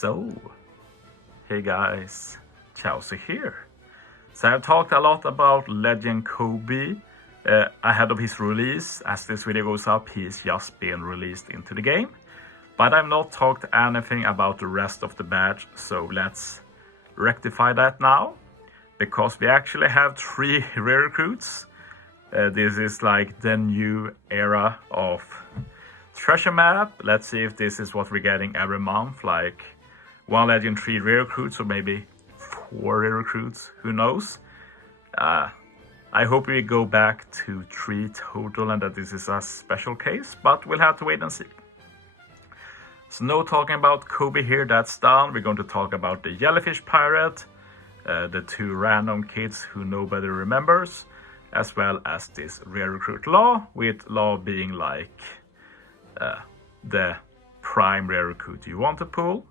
So, hey guys, Chauzu here. So I've talked a lot about Legend Kobe ahead of his release. As this video goes up, he's just been released into the game. But I've not talked anything about the rest of the badge, so let's rectify that now. Because we actually have 3 rare recruits. This is like the new era of treasure map. Let's see if this is what we're getting every month, like 1 legend, 3 rare recruits, or maybe 4 rare recruits, who knows. I hope we go back to 3 total and that this is a special case, but we'll have to wait and see. So no talking about Kobe here, that's done. We're going to talk about the Jellyfish Pirate, the 2 random kids who nobody remembers, as well as this rare recruit Law, with Law being like the prime rare recruit you want to pull.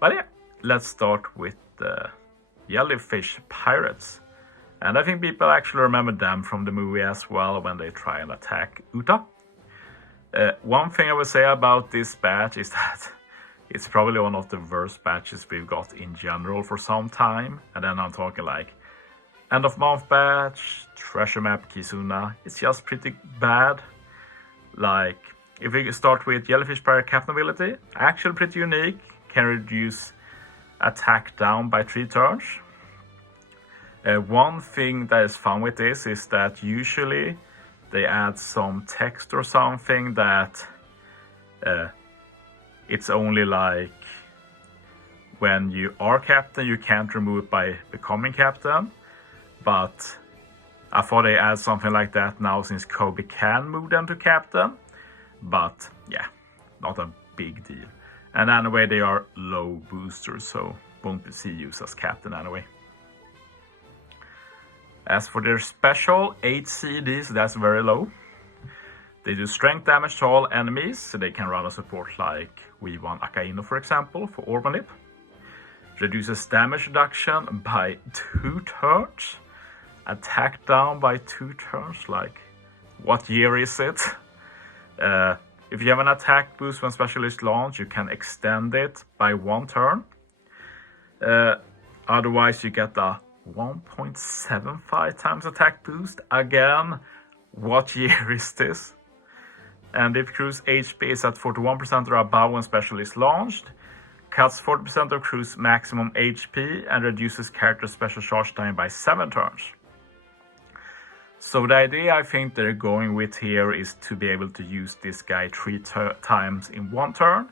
But yeah, let's start with the Jellyfish Pirates. And I think people actually remember them from the movie as well when they try and attack Uta. One thing I would say about this batch is that it's probably one of the worst batches we've got in general for some time. And then I'm talking like end of month batch, treasure map Kizuna. It's just pretty bad. Like if we start with Jellyfish Pirate Captain ability, actually pretty unique. Can reduce attack down by 3 turns. One thing that is fun with this is that usually they add some text or something that it's only like when you are captain you can't remove it by becoming captain, but I thought they add something like that now since Kobe can move them to captain, but yeah, not a big deal. And anyway, they are low boosters, so won't see use as captain anyway. As for their special, 8 CDs, that's very low. They do strength damage to all enemies, so they can run a support like V1 Akainu, for example, for Orbanip. Reduces damage reduction by 2 turns. Attack down by 2 turns, like, what year is it? If you have an attack boost when specialist launch, you can extend it by 1 turn. Otherwise, you get a 1.75 times attack boost. Again, what year is this? And if crew's HP is at 41% or above when special is launched, cuts 40% of crew's maximum HP and reduces character special charge time by 7 turns. So the idea I think they're going with here is to be able to use this guy 3 times in 1 turn.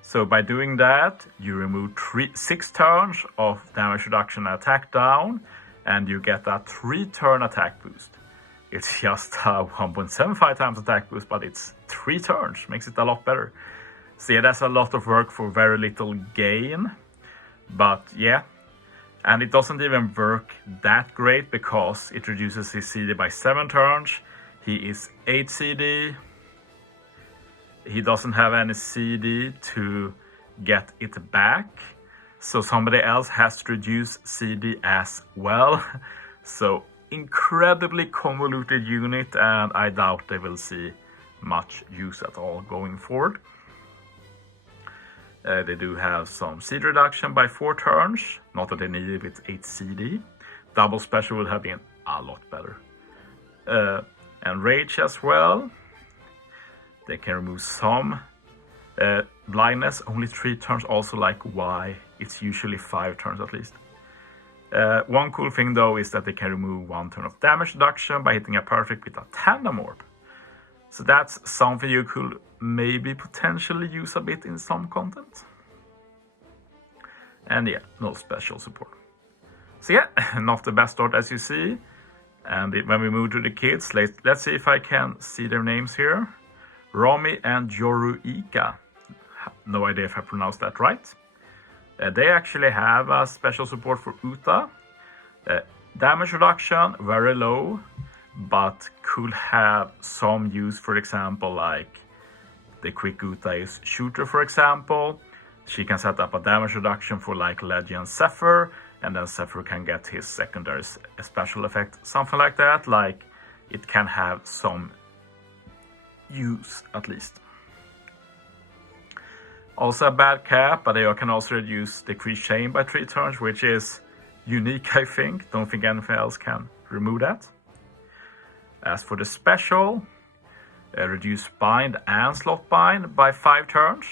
So by doing that, you remove 6 turns of damage reduction and attack down, and you get a 3-turn attack boost. It's just a 1.75 times attack boost, but it's 3 turns, makes it a lot better. So yeah, that's a lot of work for very little gain, but yeah. And it doesn't even work that great because it reduces his CD by 7 turns. He is 8 CD. He doesn't have any CD to get it back. So somebody else has to reduce CD as well. So incredibly convoluted unit, and I doubt they will see much use at all going forward. They do have some CD reduction by 4 turns. Not that they need it with 8 CD. Double special would have been a lot better. And rage as well. They can remove some blindness, only 3 turns, also like why it's usually 5 turns at least. One cool thing though is that they can remove 1 turn of damage reduction by hitting a perfect with a tandem orb. So that's something you could maybe potentially use a bit in some content. And yeah, no special support. So yeah, not the best start as you see. And when we move to the kids, let's see if I can see their names here. Romy and Yorueka. No idea if I pronounced that right. They actually have a special support for Uta. Damage reduction, very low, but could have some use, for example, like the quick Uta is shooter, for example. She can set up a damage reduction for like Legend Zephyr, and then Zephyr can get his secondary special effect, something like that. Like it can have some use at least. Also a bad cap, but you can also reduce decrease chain by 3 turns, which is unique, I think. Don't think anything else can remove that. As for the special, reduce bind and slot bind by 5 turns.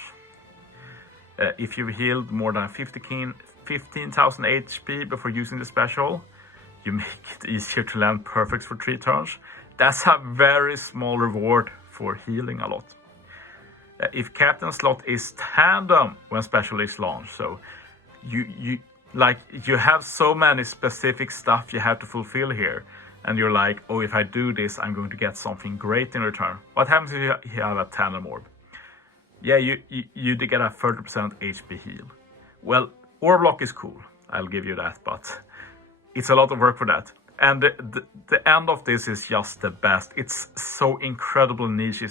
If you've healed more than 15,000 HP before using the special, you make it easier to land perfects for 3 turns. That's a very small reward for healing a lot. If captain slot is tandem when special is launched, so you have so many specific stuff you have to fulfill here, and you're like, oh, if I do this, I'm going to get something great in return. What happens if you have a tandem orb? Yeah, you get a 30% HP heal. Well, orb lock is cool, I'll give you that, but it's a lot of work for that. And the end of this is just the best. It's so incredible niche,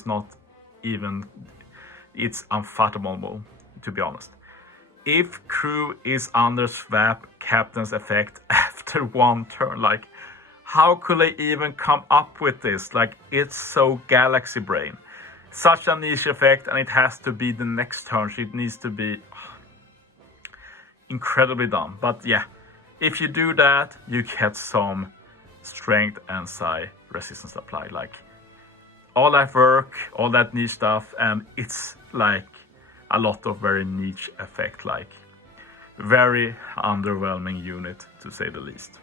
it's unfathomable, to be honest. If crew is under swap captain's effect after 1 turn, like, how could they even come up with this? Like, it's so galaxy brain. Such a niche effect, and it has to be the next turn. So it needs to be incredibly dumb. But yeah, if you do that, you get some strength and psi resistance applied. Like, all that work, all that niche stuff, and it's like a lot of very niche effect, like very underwhelming unit, to say the least.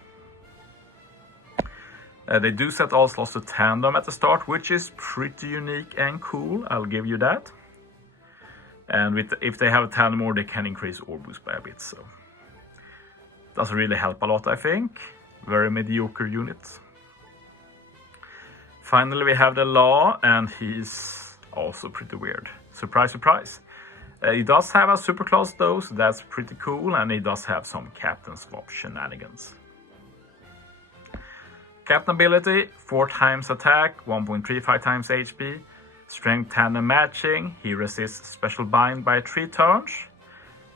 They do set all slots to tandem at the start, which is pretty unique and cool, I'll give you that. And if they have a tandem orb, they can increase orb boost by a bit, so doesn't really help a lot, I think. Very mediocre unit. Finally, we have the Law, and he's also pretty weird. Surprise, surprise. He does have a super class though, so that's pretty cool, and he does have some captain swap shenanigans. Captain ability, 4 times attack, 1.35 times HP, strength tandem matching, he resists special bind by 3 turns,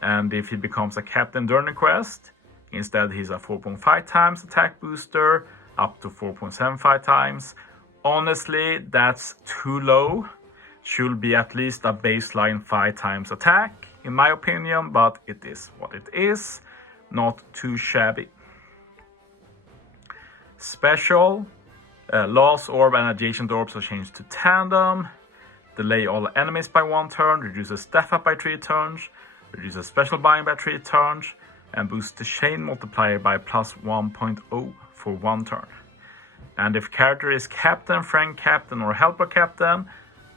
and if he becomes a captain during the quest, instead he's a 4.5 times attack booster, up to 4.75 times. Honestly, that's too low. Should be at least a baseline 5 times attack, in my opinion, but it is what it is. Not too shabby. Special, Law's orb and adjacent orbs are changed to tandem. Delay all enemies by 1 turn, reduces staff up by 3 turns, reduces special bind by 3 turns, and boosts the chain multiplier by plus 1.0 for 1 turn. And if character is captain, friend captain, or helper captain,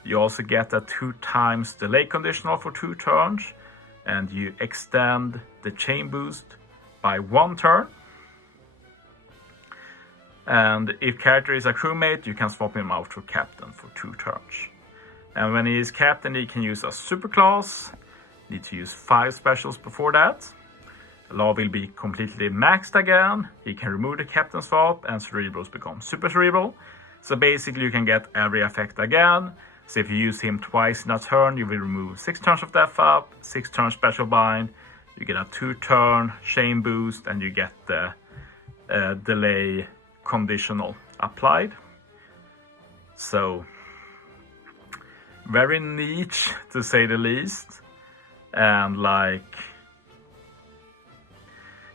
you also get a 2 times delay conditional for 2 turns, and you extend the chain boost by 1 turn. And if character is a crewmate, you can swap him out for captain for 2 turns. And when he is captain, he can use a super class. Need to use 5 specials before that. Law will be completely maxed again. He can remove the captain swap, and cerebrals become super cerebral. So basically you can get every effect again. So if you use him twice in a turn, you will remove 6 turns of death up, 6 turns special bind, you get a 2 turn chain boost, and you get the delay conditional applied. So very niche, to say the least, and like,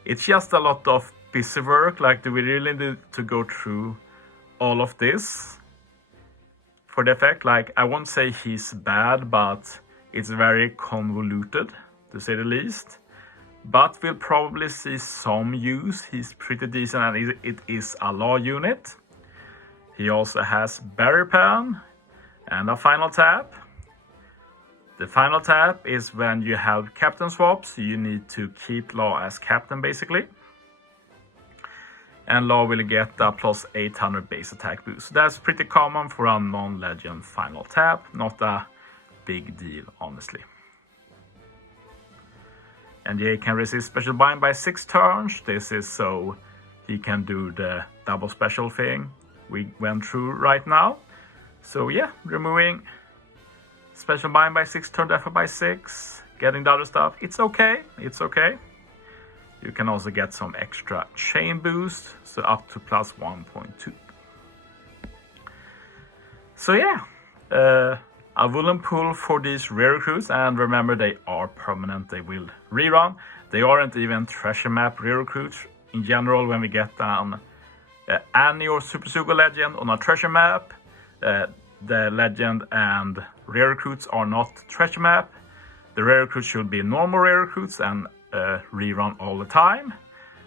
it's just a lot of busy work. Like, do we really need to go through all of this for the effect? Like, I won't say he's bad, but it's very convoluted, to say the least. But we'll probably see some use. He's pretty decent, and it is a Law unit. He also has Barrier Pan and a final tap. The final tap is when you have captain swaps, you need to keep Law as captain basically. And Law will get a plus 800 base attack boost. That's pretty common for a non-legend final tap, not a big deal honestly. And he can resist special bind by 6 turns. This is so he can do the double special thing we went through right now. So yeah, removing special bind by 6, turn death by 6, getting the other stuff, it's okay, it's okay. You can also get some extra chain boost, so up to plus 1.2. So yeah, I wouldn't pull for these rare recruits, and remember they are permanent, they will rerun. They aren't even treasure map rare recruits. In general, when we get down Annie or Super Sugo Legend on a treasure map, the legend and rare recruits are not treasure map. The rare recruits should be normal rare recruits and rerun all the time.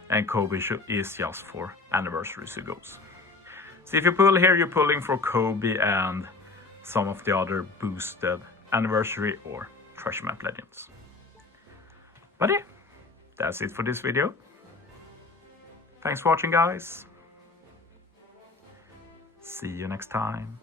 And Kobe is just for anniversary Sugos. So if you pull here, you're pulling for Kobe and some of the other boosted anniversary or treasure map legends. But yeah, that's it for this video. Thanks for watching, guys. See you next time.